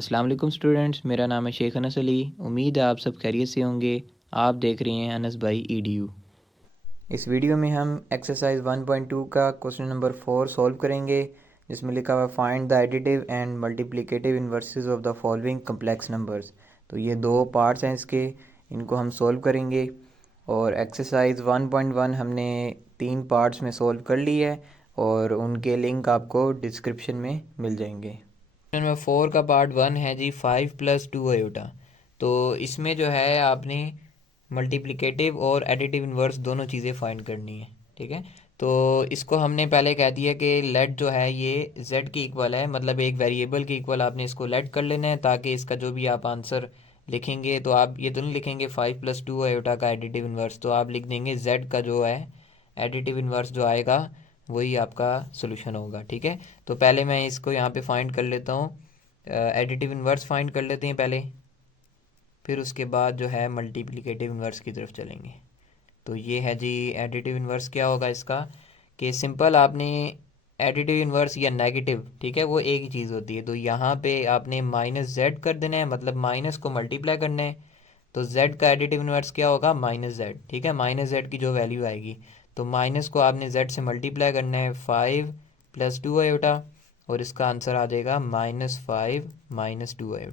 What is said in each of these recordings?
अस्सलाम वालेकुम स्टूडेंट्स, मेरा नाम है शेख अनस अली। उम्मीद है आप सब खैरियत से होंगे। आप देख रहे हैं अनस भाई EDU। इस वीडियो में हम एक्सरसाइज 1.2 का क्वेश्चन नंबर 4 सॉल्व करेंगे, जिसमें लिखा हुआ find the additive and multiplicative inverses of the following complex numbers. तो ये दो पार्ट्स हैं इसके, इनको हम सॉल्व करेंगे। और एक्सरसाइज 1.1 हमने 3 पार्ट्स में सॉल्व कर ली है और उनके लिंक आपको डिस्क्रिप्शन में मिल जाएंगे। नंबर 4 का पार्ट 1 है जी 5+2 i। तो इसमें जो है आपने मल्टीप्लिकेटिव और एडिटिव इन्वर्स दोनों चीज़ें फाइंड करनी है। ठीक है, तो इसको हमने पहले कह दिया कि लेट जो है ये z की इक्वल है, मतलब एक वेरिएबल की इक्वल आपने इसको लेट कर लेना है, ताकि इसका जो भी आप आंसर लिखेंगे तो आप ये तो नहीं लिखेंगे 5+2 का एडिटिव इन्वर्स, तो आप लिख देंगे z का जो है एडिटिव इन्वर्स जो आएगा वही आपका सोल्यूशन होगा। ठीक है, तो पहले मैं इसको यहाँ पे फाइंड कर लेता हूँ, एडिटिव इन्वर्स फाइंड कर लेते हैं पहले, फिर उसके बाद जो है मल्टीप्लिकेटिव इन्वर्स की तरफ चलेंगे। तो ये है जी एडिटिव इन्वर्स। क्या होगा इसका कि सिंपल आपने एडिटिव इन्वर्स या नेगेटिव, ठीक है, वो एक ही चीज़ होती है। तो यहाँ पे आपने -z कर देना है, मतलब माइनस को मल्टीप्लाई करना है। तो z का एडिटिव इन्वर्स क्या होगा, -z। ठीक है, -z की जो वैल्यू आएगी, तो माइनस को आपने z से मल्टीप्लाई करना है 5+2 i, और इसका आंसर आ जाएगा -5 - 2 i।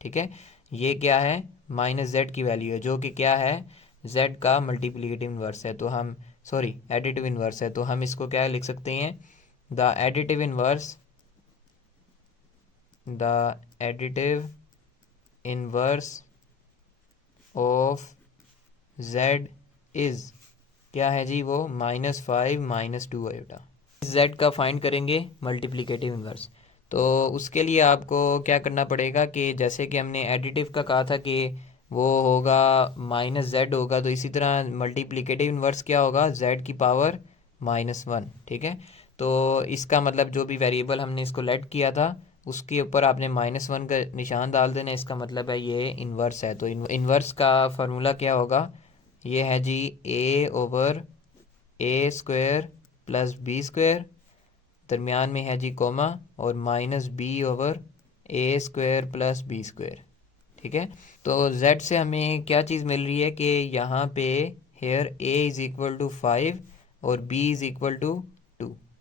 ठीक है, ये क्या है, -z की वैल्यू है, जो कि क्या है, z का मल्टीप्लिकेटिव इन्वर्स है। तो हम सॉरी एडिटिव इन्वर्स है, तो हम इसको क्या लिख सकते हैं, the additive inverse of z is क्या है जी, वो -5 - 2 i। z का फाइंड करेंगे मल्टीप्लिकेटिव इन्वर्स। तो उसके लिए आपको क्या करना पड़ेगा कि जैसे कि हमने एडिटिव का कहा था कि वो होगा -z होगा, तो इसी तरह मल्टीप्लिकेटिव इन्वर्स क्या होगा, z की पावर -1। ठीक है, तो इसका मतलब जो भी वेरिएबल हमने इसको लेट किया था उसके ऊपर आपने -1 का निशान डाल देना, इसका मतलब है ये इन्वर्स है। तो इन्वर्स का फार्मूला क्या होगा, ये है जी a/a² + b², दरमियान में है जी कोमा, और -b/a² + b²। ठीक है, तो z से हमें क्या चीज़ मिल रही है कि यहाँ पे हेयर a = 5 और b = 2।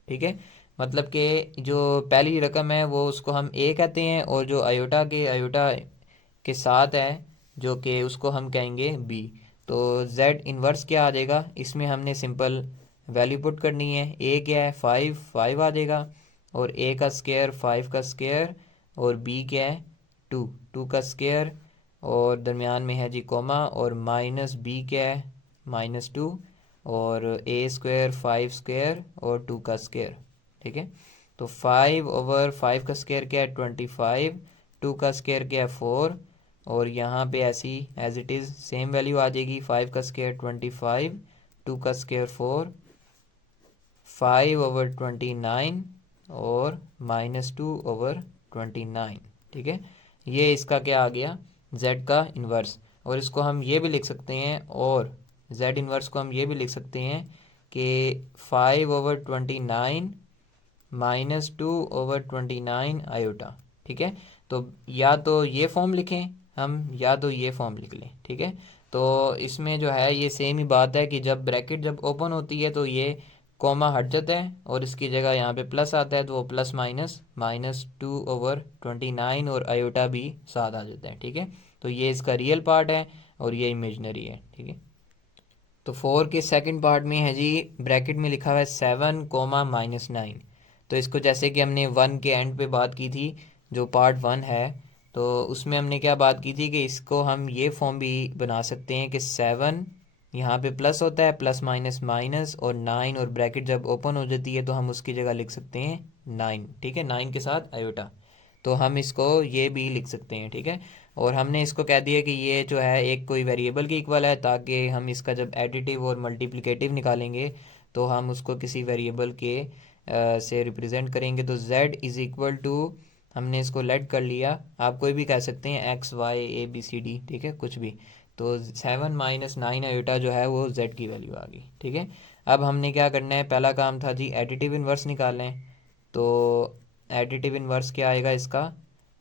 ठीक है, मतलब कि जो पहली रकम है वो उसको हम a कहते हैं, और जो आयोटा के साथ है जो कि उसको हम कहेंगे b। तो z इन्वर्स क्या आ जाएगा, इसमें हमने सिंपल वैल्यू पुट करनी है। a क्या है, 5 आ जाएगा, और a का स्क्वायर 5 का स्क्वायर, और b क्या है, 2 का स्क्वायर, और दरमियान में है जी कोमा, और -b क्या है, -2, और a² 5² और 2 का स्क्वायर। ठीक है, तो 5/5 का स्क्वायर क्या है, 25, 2 का स्क्वायर क्या है, 4, और यहाँ पे ऐसी as it is same value आ जाएगी, 5 का स्क्वायर 25, 2 का स्क्वायर 4, 5/29 और -2/29। ठीक है, ये इसका क्या आ गया, z का इन्वर्स। और इसको हम ये भी लिख सकते हैं, और z इन्वर्स को हम ये भी लिख सकते हैं कि 5/29 -2/29 i। ठीक है, तो या तो ये फॉर्म लिखें हम, या तो ये फॉर्म लिख लें। ठीक है, तो इसमें जो है ये सेम ही बात है कि जब ब्रैकेट जब ओपन होती है तो ये कॉमा हट जाता है, और इसकी जगह यहाँ पे प्लस आता है, तो वो प्लस माइनस -2/29 और आयोटा भी साथ आ जाता है। ठीक है, तो ये इसका रियल पार्ट है और ये इमेजनरी है। ठीक है, तो 4 के सेकंड पार्ट में है जी, ब्रैकेट में लिखा हुआ है 7, -9। तो इसको जैसे कि हमने 1 के एंड पे बात की थी, जो पार्ट 1 है, तो उसमें हमने क्या बात की थी कि इसको हम ये फॉर्म भी बना सकते हैं कि 7 यहाँ पे प्लस होता है, प्लस माइनस माइनस, और 9, और ब्रैकेट जब ओपन हो जाती है तो हम उसकी जगह लिख सकते हैं 9। ठीक है, 9 के साथ आयोटा, तो हम इसको ये भी लिख सकते हैं। ठीक है, और हमने इसको कह दिया कि ये जो है एक कोई वेरिएबल की इक्वल है, ताकि हम इसका जब एडिटिव और मल्टीप्लिकेटिव निकालेंगे तो हम उसको किसी वेरिएबल के से रिप्रेजेंट करेंगे। तो z = हमने इसको लेट कर लिया, आप कोई भी कह सकते हैं, x y a b c d, ठीक है, कुछ भी। तो 7 - 9 आयोटा जो है वो z की वैल्यू आ गई। ठीक है, अब हमने क्या करना है, पहला काम था जी एडिटिव इन्वर्स निकालना है। तो एडिटिव इन्वर्स क्या आएगा इसका,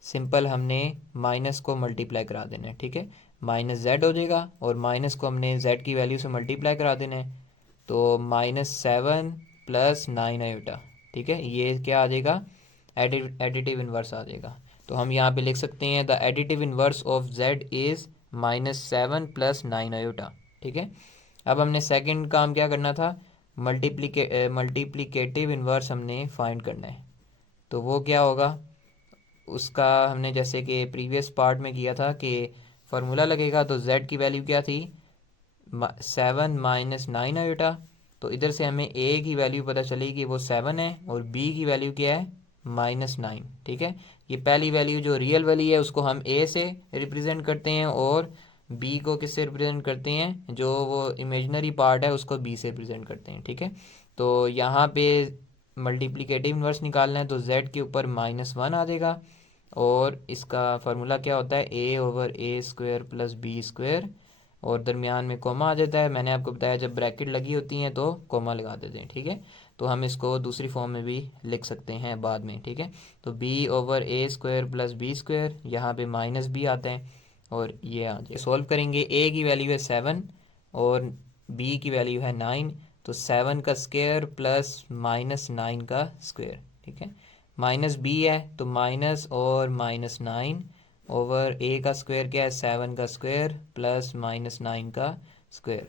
सिंपल हमने माइनस को मल्टीप्लाई करा देना है, ठीक है। माइनस जेड हो जाएगा और माइनस को हमने जेड की वैल्यू से मल्टीप्लाई करा देना है, तो -7 + 9 आयोटा, ठीक है। ये क्या आ जाएगा, एडिटिव इन्वर्स आ जाएगा। तो हम यहाँ पे लिख सकते हैं the additive inverse of Z is -7 + 9 iota, ठीक है। अब हमने सेकंड काम क्या करना था, मल्टीप्लिकेटिव इन्वर्स हमने फाइंड करना है। तो वो क्या होगा, उसका हमने जैसे कि प्रीवियस पार्ट में किया था कि फार्मूला लगेगा। तो z की वैल्यू क्या थी, 7 - 9 आयोटा। तो इधर से हमें a की वैल्यू पता चली कि वो 7 है और b की वैल्यू क्या है, -9, ठीक है। ये पहली वैल्यू जो रियल वाली है उसको हम a से रिप्रेजेंट करते हैं और b को किससे रिप्रेजेंट करते हैं, जो वो इमेजनरी पार्ट है उसको b से रिप्रेजेंट करते हैं, ठीक है। तो यहाँ पे मल्टीप्लिकेटिव इन्वर्स निकालना है तो z के ऊपर -1 आ जाएगा और इसका फार्मूला क्या होता है, a/a² + b² और दरमियान में कोमा आ जाता है। मैंने आपको बताया जब ब्रैकेट लगी होती हैं तो कोमा लगा देते हैं, ठीक है। तो हम इसको दूसरी फॉर्म में भी लिख सकते हैं बाद में, ठीक है। तो b/a² + b², यहाँ पे -b आता है और ये आ जाए। सॉल्व करेंगे, a की वैल्यू है 7 और b की वैल्यू है 9, तो 7 का स्क्वायर प्लस -9 का स्क्वायर, ठीक है। -b है तो माइनस और -9 ओवर a का स्क्वायर क्या है, 7 का स्क्वायर प्लस -9 का स्क्वायर।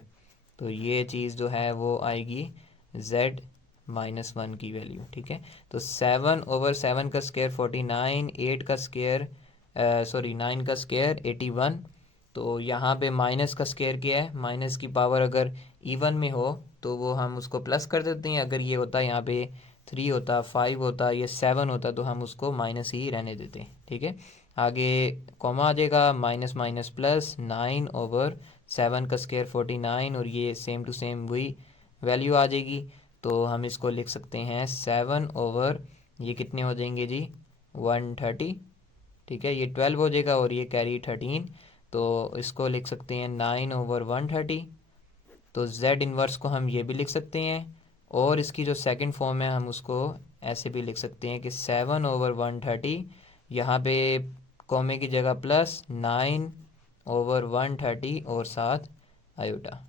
तो ये चीज़ जो है वो आएगी z-1 की वैल्यू, ठीक है। तो 7/7 का स्क्वायर 49, 8 का स्क्वायर 9 का स्क्वायर 81। तो यहाँ पे माइनस का स्क्वायर क्या है, माइनस की पावर अगर इवन में हो तो वो हम उसको प्लस कर देते हैं। अगर ये होता यहाँ पे 3 होता, 5 होता, ये 7 होता तो हम उसको माइनस ही रहने देते हैं, ठीक है। आगे कॉमा आ जाएगा, माइनस माइनस प्लस 9/7 का स्क्वायर 49 और ये सेम टू सेम वही वैल्यू आ जाएगी। तो हम इसको लिख सकते हैं 7 ओवर ये कितने हो जाएंगे जी, 130, ठीक है। ये 12 हो जाएगा और ये कैरी 13, तो इसको लिख सकते हैं 9/130। तो z इन्वर्स को हम ये भी लिख सकते हैं और इसकी जो सेकंड फॉर्म है हम उसको ऐसे भी लिख सकते हैं कि 7/130, यहाँ पे कॉमे की जगह प्लस 9/130 और साथ आयोटा।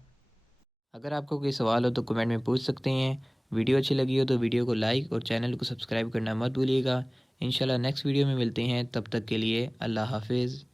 अगर आपको कोई सवाल हो तो कमेंट में पूछ सकते हैं। वीडियो अच्छी लगी हो तो वीडियो को लाइक और चैनल को सब्सक्राइब करना मत भूलिएगा। इंशाल्लाह नेक्स्ट वीडियो में मिलते हैं, तब तक के लिए अल्लाह हाफिज़।